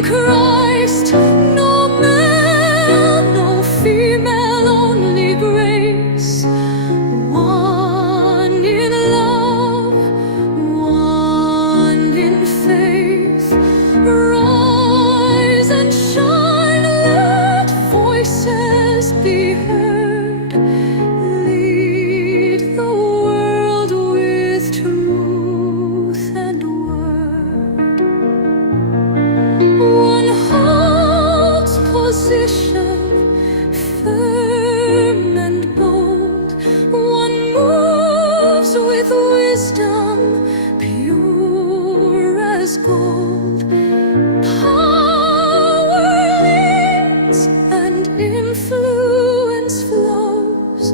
In Christ, no male, no female, only grace. One in love, one in faith. Rise and shine, let voices be heard. Lead the world with truth and word. One holds position, firm and bold. One moves with wisdom, pure as gold. Power leads and influence flows.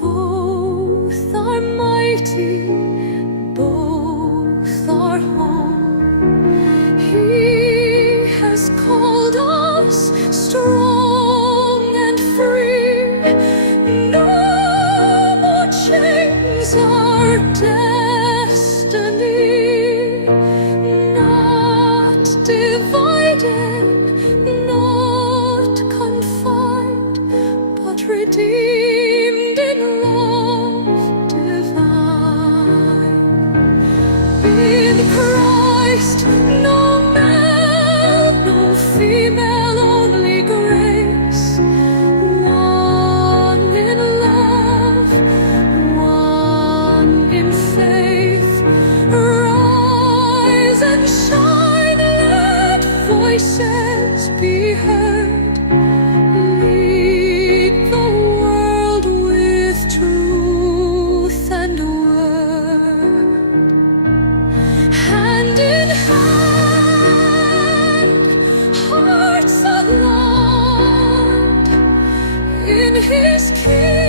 Both are mighty, both are home. He has called us strong and free. No more chains our destiny. Not divided, not confined, but redeemed in love divine. In Christ, no male, no female, only grace. One in love, one in faith. Rise and shine, let voices be heard. Lead the world with truth and word. Hand in hand, hearts aligned in His kingdom.